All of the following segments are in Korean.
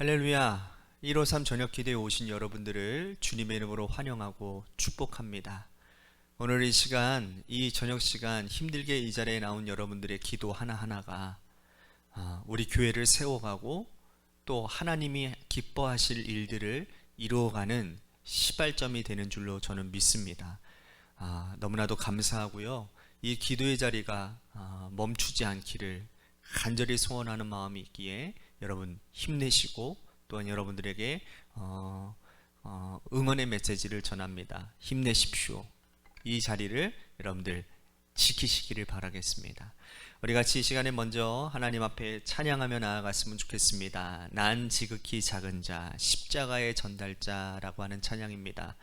할렐루야. 153 저녁 기도에 오신 여러분들을 주님의 이름으로 환영하고 축복합니다. 오늘 이 시간, 이 저녁 시간 힘들게 이 자리에 나온 여러분들의 기도 하나하나가 우리 교회를 세워가고 또 하나님이 기뻐하실 일들을 이루어가는 시발점이 되는 줄로 저는 믿습니다. 너무나도 감사하고요. 이 기도의 자리가 멈추지 않기를 간절히 소원하는 마음이 있기에 여러분 힘내시고 또한 여러분들에게 응원의 메시지를 전합니다. 힘내십시오. 이 자리를 여러분들 지키시기를 바라겠습니다. 우리 같이 이 시간에 먼저 하나님 앞에 찬양하며 나아갔으면 좋겠습니다. 난 지극히 작은 자, 십자가의 전달자라고 하는 찬양입니다.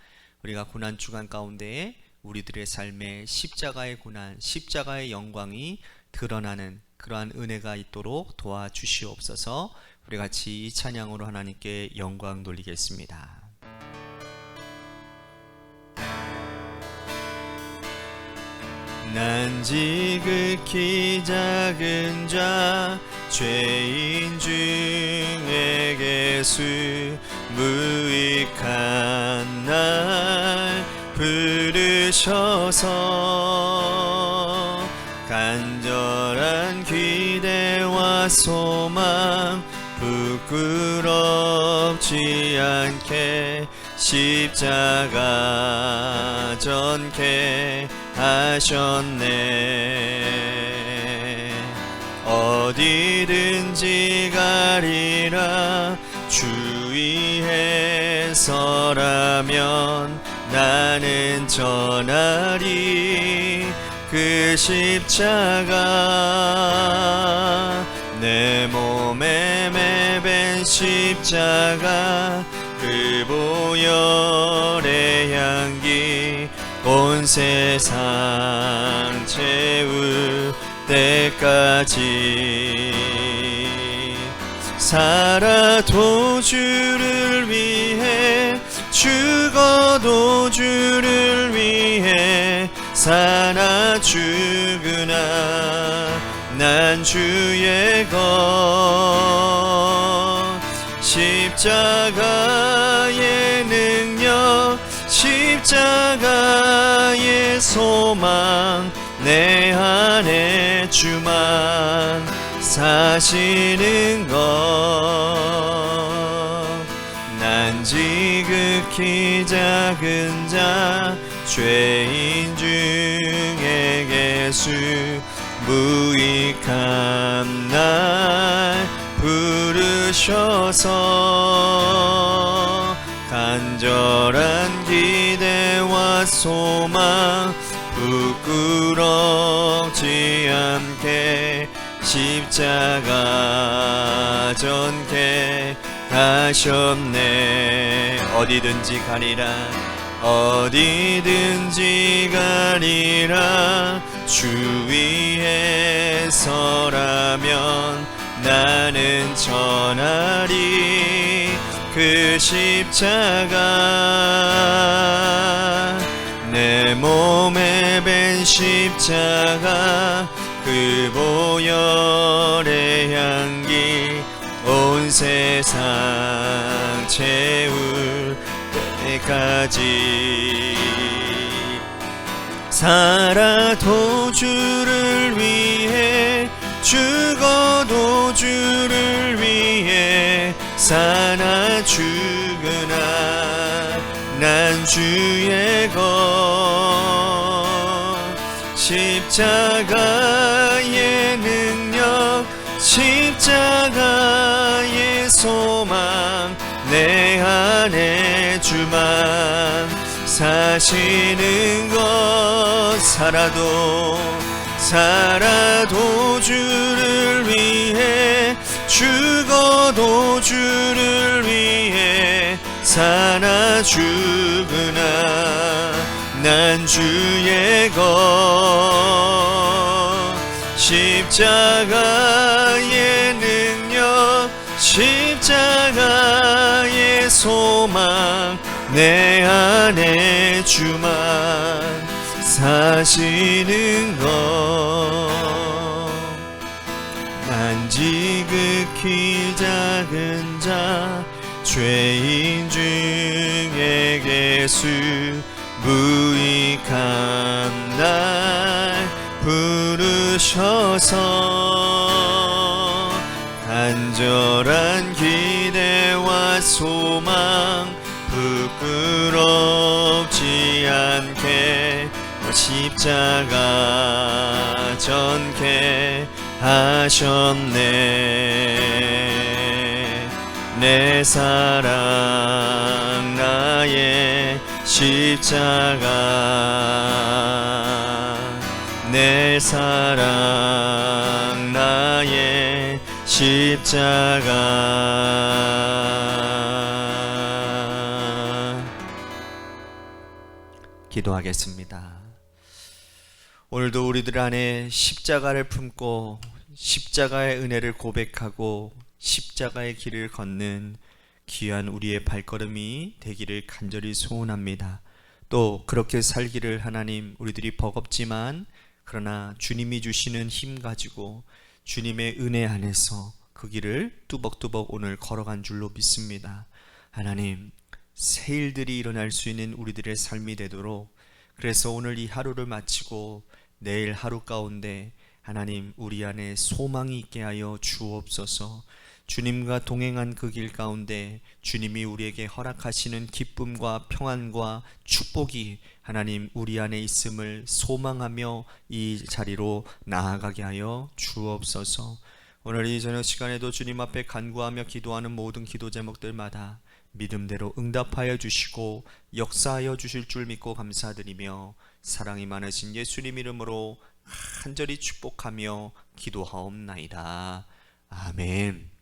우리가 고난 주간 가운데에 우리들의 삶에 십자가의 고난, 십자가의 영광이 드러나는 그러한 은혜가 있도록 도와주시옵소서. 우리 같이 이 찬양으로 하나님께 영광 돌리겠습니다. 난 지극히 작은 자, 죄인 중에 개수 무익한 날 부르셔서 간절한 기대와 소망 부끄럽지 않게 십자가 전케 하셨네. 어디든지 가리라 주 위에 서라면 나는 전하리 그 십자가. 내 몸에 매벤 십자가 그 보혈의 향기 온 세상 채울 때까지 살아도 주를 위해 죽어도 주를 위해 사나 죽으나 난 주의 것. 십자가의 능력 십자가의 소망 내 안에 주만 사시는 것. 난 지극히 작은 자 죄인 중에 개수 무익한 날 부르셔서 간절한 기대와 소망 부끄럽지 않게 십자가 전케 하셨네. 어디든지 가리라 어디든지 가리라 주 위에 서라면 나는 전하리 그 십자가. 내 몸에 밴 십자가 그 보혈의 향기 온 세상 채울 때까지 살아도 주를 위해 죽어도 주를 위해 사나 죽으나 난 주의 것. 십자가의 능력 십자가의 소망 내 안에 주만 사시는 것. 살아도 주를 위해 죽어도 주를 위해 사나 죽으나 난 주의 것. 십자가의 능력 십자가의 소망 내 안에 주만 사시는 것. 난 지극히 작은 작은 자 죄인 중에 개수 무익한 날 부르셔서 간절한 기대와 소망 부끄럽지 않게 십자가 전케 하셨네. 내 사랑 나의 십자가 내 사랑 나의 십자가. 기도하겠습니다. 오늘도 우리들 안에 십자가를 품고 십자가의 은혜를 고백하고 십자가의 길을 걷는 귀한 우리의 발걸음이 되기를 간절히 소원합니다. 또 그렇게 살기를 하나님 우리들이 버겁지만 그러나 주님이 주시는 힘 가지고 주님의 은혜 안에서 그 길을 뚜벅뚜벅 오늘 걸어간 줄로 믿습니다. 하나님, 새 일들이 일어날 수 있는 우리들의 삶이 되도록, 그래서 오늘 이 하루를 마치고 내일 하루 가운데 하나님 우리 안에 소망이 있게 하여 주옵소서. 주님과 동행한 그 길 가운데 주님이 우리에게 허락하시는 기쁨과 평안과 축복이 하나님 우리 안에 있음을 소망하며 이 자리로 나아가게 하여 주옵소서. 오늘 이 저녁 시간에도 주님 앞에 간구하며 기도하는 모든 기도 제목들마다 믿음대로 응답하여 주시고 역사하여 주실 줄 믿고 감사드리며 사랑이 많으신 예수님 이름으로 간절히 축복하며 기도하옵나이다. 아멘.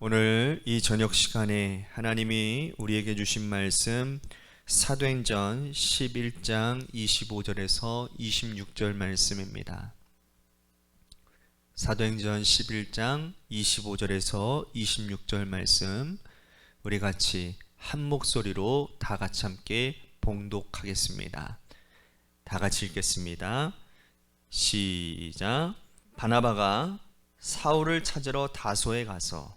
오늘 이 저녁 시간에 하나님이 우리에게 주신 말씀 사도행전 11장 25절에서 26절 말씀입니다. 사도행전 11장 25절에서 26절 말씀 우리 같이 한 목소리로 다 같이 함께 봉독하겠습니다. 다 같이 읽겠습니다. 시작. 바나바가 사울을 찾으러 다소에 가서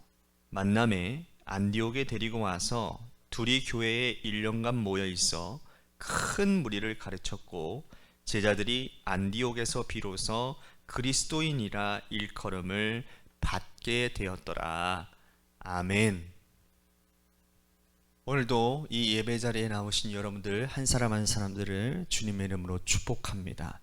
만남에 안디옥에 데리고 와서 둘이 교회에 1년간 모여 있어 큰 무리를 가르쳤고 제자들이 안디옥에서 비로소 그리스도인이라 일컬음을 받게 되었더라. 아멘. 오늘도 이 예배 자리에 나오신 여러분들 한 사람 한 사람들을 주님의 이름으로 축복합니다.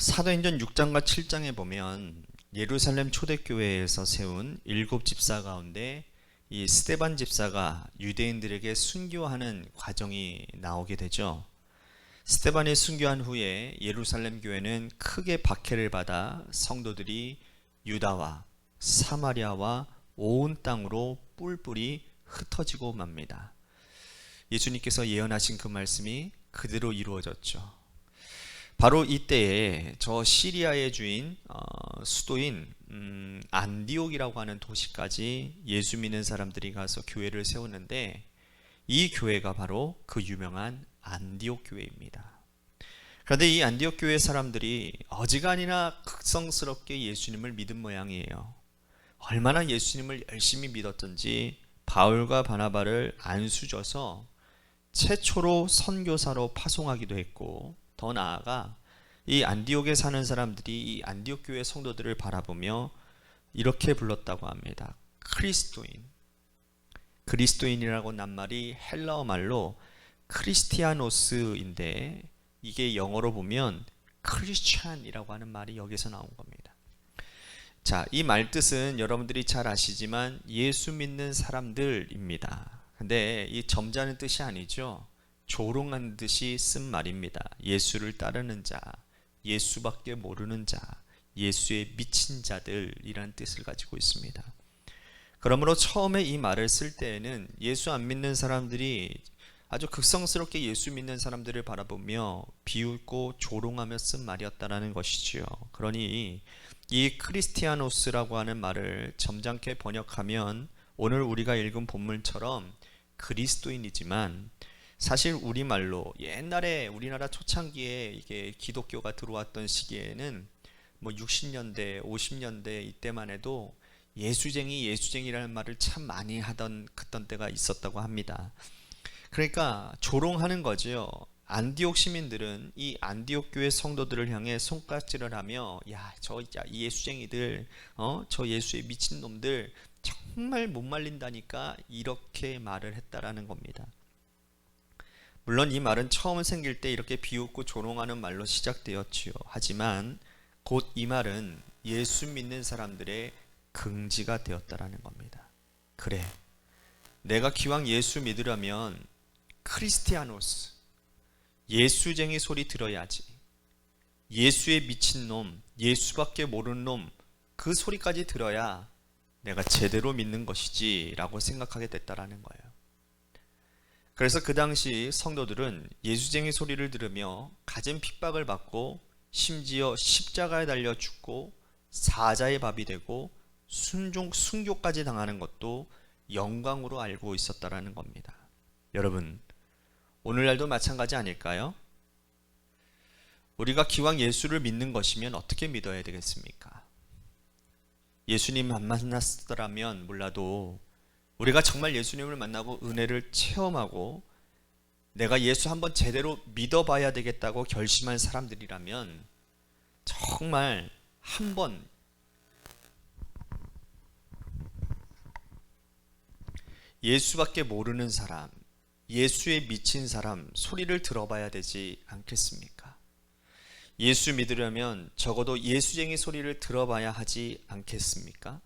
사도행전 6장과 7장에 보면 예루살렘 초대교회에서 세운 7집사 가운데 이 스데반 집사가 유대인들에게 순교하는 과정이 나오게 되죠. 스데반이 순교한 후에 예루살렘 교회는 크게 박해를 받아 성도들이 유다와 사마리아와 온 땅으로 뿔뿔이 흩어지고 맙니다. 예수님께서 예언하신 그 말씀이 그대로 이루어졌죠. 바로 이때에 저 시리아의 주인 수도인 안디옥이라고 하는 도시까지 예수 믿는 사람들이 가서 교회를 세웠는데 이 교회가 바로 그 유명한 안디옥 교회입니다. 그런데 이 안디옥 교회 사람들이 어지간히나 극성스럽게 예수님을 믿은 모양이에요. 얼마나 예수님을 열심히 믿었던지 바울과 바나바를 안수줘서 최초로 선교사로 파송하기도 했고, 더 나아가 이 안디옥에 사는 사람들이 이 안디옥 교회 성도들을 바라보며 이렇게 불렀다고 합니다. 그리스도인이라고 낱말이 헬라어 말로 크리스티아노스인데 이게 영어로 보면 크리스찬이라고 하는 말이 여기서 나온 겁니다. 자, 이 말 뜻은 여러분들이 잘 아시지만 예수 믿는 사람들입니다. 근데 이 점잖은 뜻이 아니죠. 조롱한 듯이 쓴 말입니다. 예수를 따르는 자, 예수밖에 모르는 자, 예수에 미친 자들이란 뜻을 가지고 있습니다. 그러므로 처음에 이 말을 쓸 때에는 예수 안 믿는 사람들이 아주 극성스럽게 예수 믿는 사람들을 바라보며 비웃고 조롱하며 쓴 말이었다라는 것이지요. 그러니 이 크리스티아노스라고 하는 말을 점잖게 번역하면 오늘 우리가 읽은 본문처럼 그리스도인이지만 사실 우리말로 옛날에 우리나라 초창기에 이게 기독교가 들어왔던 시기에는 뭐 60년대, 50년대 이때만 해도 예수쟁이라는 말을 참 많이 하던 그던 때가 있었다고 합니다. 그러니까 조롱하는 거지요. 안디옥 시민들은 이 안디옥 교회 성도들을 향해 손가락질을 하며 저 예수쟁이들, 저 예수에 미친 놈들 정말 못 말린다니까 이렇게 말을 했다라는 겁니다. 물론 이 말은 처음 생길 때 이렇게 비웃고 조롱하는 말로 시작되었지요. 하지만 곧 이 말은 예수 믿는 사람들의 긍지가 되었다라는 겁니다. 그래, 내가 기왕 예수 믿으려면 크리스티아노스, 예수쟁이 소리 들어야지. 예수에 미친 놈, 예수밖에 모르는 놈, 그 소리까지 들어야 내가 제대로 믿는 것이지 라고 생각하게 됐다라는 거예요. 그래서 그 당시 성도들은 예수쟁이 소리를 들으며 갖은 핍박을 받고 심지어 십자가에 달려 죽고 사자의 밥이 되고 순교까지 당하는 것도 영광으로 알고 있었다라는 겁니다. 여러분, 오늘날도 마찬가지 아닐까요? 우리가 기왕 예수를 믿는 것이면 어떻게 믿어야 되겠습니까? 예수님 안 만났더라면 몰라도 우리가 정말 예수님을 만나고 은혜를 체험하고 내가 예수 한번 제대로 믿어봐야 되겠다고 결심한 사람들이라면 정말 한번 예수밖에 모르는 사람, 예수에 미친 사람 소리를 들어봐야 되지 않겠습니까? 예수 믿으려면 적어도 예수쟁이 소리를 들어봐야 하지 않겠습니까?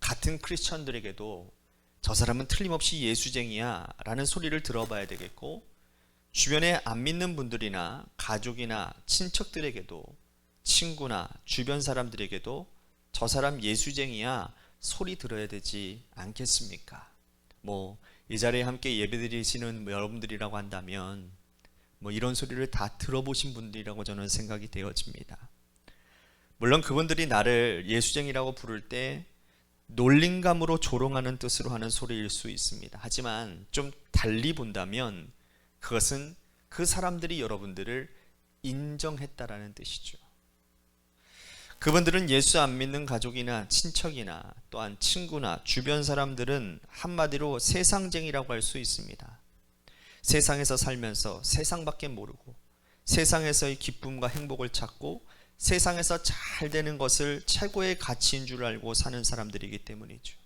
같은 크리스천들에게도 저 사람은 틀림없이 예수쟁이야 라는 소리를 들어봐야 되겠고, 주변에 안 믿는 분들이나 가족이나 친척들에게도, 친구나 주변 사람들에게도 저 사람 예수쟁이야 소리 들어야 되지 않겠습니까? 이 자리에 함께 예배드리시는 여러분들이라고 한다면 이런 소리를 다 들어보신 분들이라고 저는 생각이 되어집니다. 물론 그분들이 나를 예수쟁이라고 부를 때 놀림감으로 조롱하는 뜻으로 하는 소리일 수 있습니다. 하지만 좀 달리 본다면 그것은 그 사람들이 여러분들을 인정했다라는 뜻이죠. 그분들은 예수 안 믿는 가족이나 친척이나 또한 친구나 주변 사람들은 한마디로 세상쟁이라고 할 수 있습니다. 세상에서 살면서 세상밖에 모르고 세상에서의 기쁨과 행복을 찾고 세상에서 잘 되는 것을 최고의 가치인 줄 알고 사는 사람들이기 때문이죠.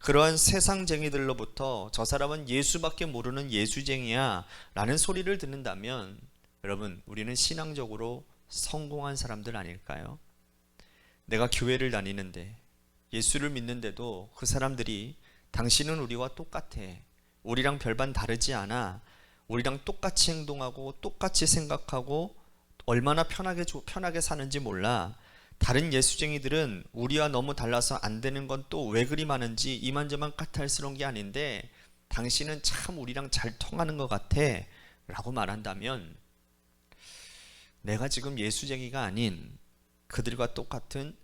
그러한 세상쟁이들로부터 저 사람은 예수밖에 모르는 예수쟁이야 라는 소리를 듣는다면 여러분, 우리는 신앙적으로 성공한 사람들 아닐까요? 내가 교회를 다니는데 예수를 믿는데도 그 사람들이 당신은 우리와 똑같아, 우리랑 별반 다르지 않아, 우리랑 똑같이 행동하고 똑같이 생각하고 얼마나 편하게 사는지 몰라, 다른 예수쟁이들은 우리와 너무 달라서 안 되는 건 또 왜 그리 많은지 이만저만 까탈스러운 게 아닌데 당신은 참 우리랑 잘 통하는 것 같아 라고 말한다면 내가 지금 예수쟁이가 아닌 그들과 똑같은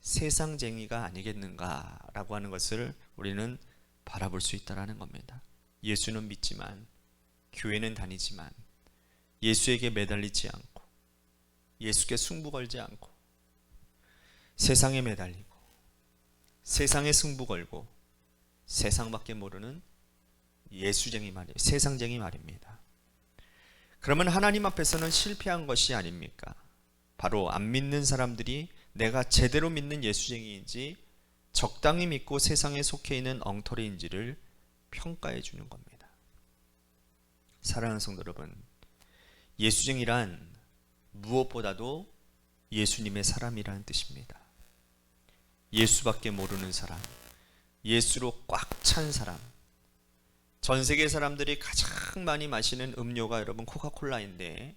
세상쟁이가 아니겠는가 라고 하는 것을 우리는 바라볼 수 있다는 겁니다. 예수는 믿지만, 교회는 다니지만 예수에게 매달리지 않고 예수께 승부 걸지 않고 세상에 매달리고 세상에 승부 걸고 세상밖에 모르는 예수쟁이 말이에요. 세상쟁이 말입니다. 그러면 하나님 앞에서는 실패한 것이 아닙니까? 바로 안 믿는 사람들이 내가 제대로 믿는 예수쟁이인지 적당히 믿고 세상에 속해 있는 엉터리인지를 평가해 주는 겁니다. 사랑하는 성도 여러분, 예수쟁이란 무엇보다도 예수님의 사람이라는 뜻입니다. 예수밖에 모르는 사람, 예수로 꽉 찬 사람. 전 세계 사람들이 가장 많이 마시는 음료가 여러분 코카콜라인데,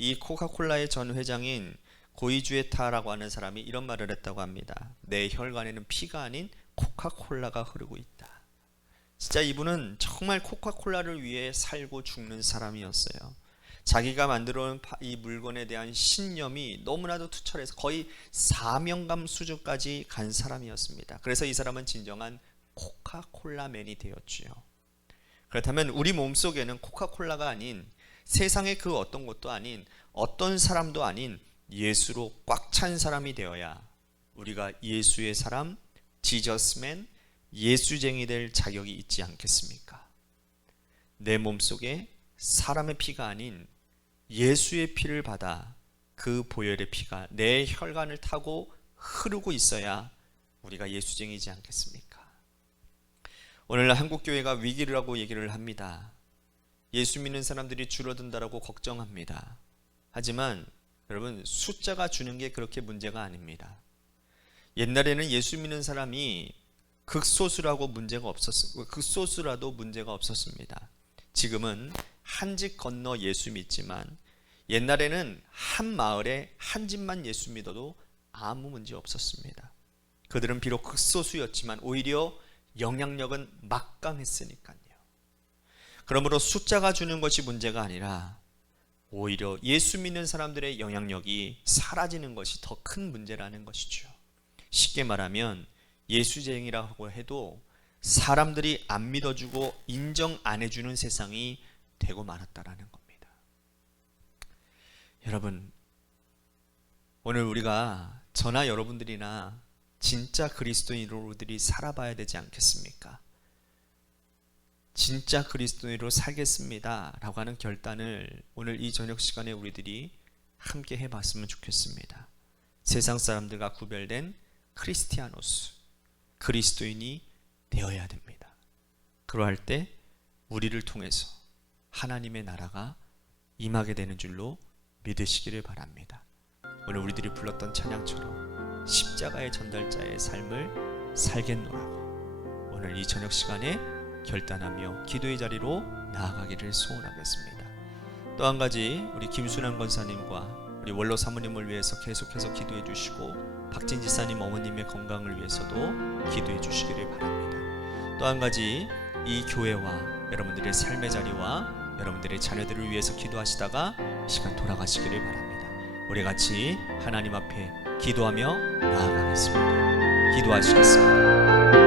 이 코카콜라의 전 회장인 고이주에타라고 하는 사람이 이런 말을 했다고 합니다. 내 혈관에는 피가 아닌 코카콜라가 흐르고 있다. 진짜 이분은 정말 코카콜라를 위해 살고 죽는 사람이었어요. 자기가 만들어온 이 물건에 대한 신념이 너무나도 투철해서 거의 사명감 수준까지 간 사람이었습니다. 그래서 이 사람은 진정한 코카콜라맨이 되었지요. 그렇다면 우리 몸속에는 코카콜라가 아닌, 세상의 그 어떤 것도 아닌, 어떤 사람도 아닌 예수로 꽉 찬 사람이 되어야 우리가 예수의 사람, 지저스맨, 예수쟁이 될 자격이 있지 않겠습니까? 내 몸속에 사람의 피가 아닌 예수의 피를 받아 그 보혈의 피가 내 혈관을 타고 흐르고 있어야 우리가 예수쟁이지 않겠습니까? 오늘날 한국교회가 위기라고 얘기를 합니다. 예수 믿는 사람들이 줄어든다라고 걱정합니다. 하지만 여러분, 숫자가 주는 게 그렇게 문제가 아닙니다. 옛날에는 예수 믿는 사람이 극소수라도 문제가 없었습니다. 지금은 한 집 건너 예수 믿지만 옛날에는 한 마을에 한 집만 예수 믿어도 아무 문제 없었습니다. 그들은 비록 극소수였지만 오히려 영향력은 막강했으니까요. 그러므로 숫자가 주는 것이 문제가 아니라 오히려 예수 믿는 사람들의 영향력이 사라지는 것이 더 큰 문제라는 것이죠. 쉽게 말하면 예수쟁이라고 해도 사람들이 안 믿어주고 인정 안 해주는 세상이 되고 말았다라는 겁니다. 여러분, 오늘 우리가 저나 여러분들이나 진짜 그리스도인으로들이 살아봐야 되지 않겠습니까? 진짜 그리스도인으로 살겠습니다 라고 하는 결단을 오늘 이 저녁 시간에 우리들이 함께 해봤으면 좋겠습니다. 세상 사람들과 구별된 크리스티아노스, 그리스도인이 되어야 됩니다. 그러할 때 우리를 통해서 하나님의 나라가 임하게 되는 줄로 믿으시기를 바랍니다. 오늘 우리들이 불렀던 찬양처럼 십자가의 전달자의 삶을 살겠노라고 오늘 이 저녁 시간에 결단하며 기도의 자리로 나아가기를 소원하겠습니다. 또 한 가지 우리 김순환 권사님과 우리 원로 사모님을 위해서 계속해서 기도해 주시고 박진 지사님 어머님의 건강을 위해서도 기도해 주시기를 바랍니다. 또 한 가지 이 교회와 여러분들의 삶의 자리와 여러분들의 자녀들을 위해서 기도하시다가 시간 돌아가시기를 바랍니다. 우리 같이 하나님 앞에 기도하며 나아가겠습니다. 기도하시겠습니다.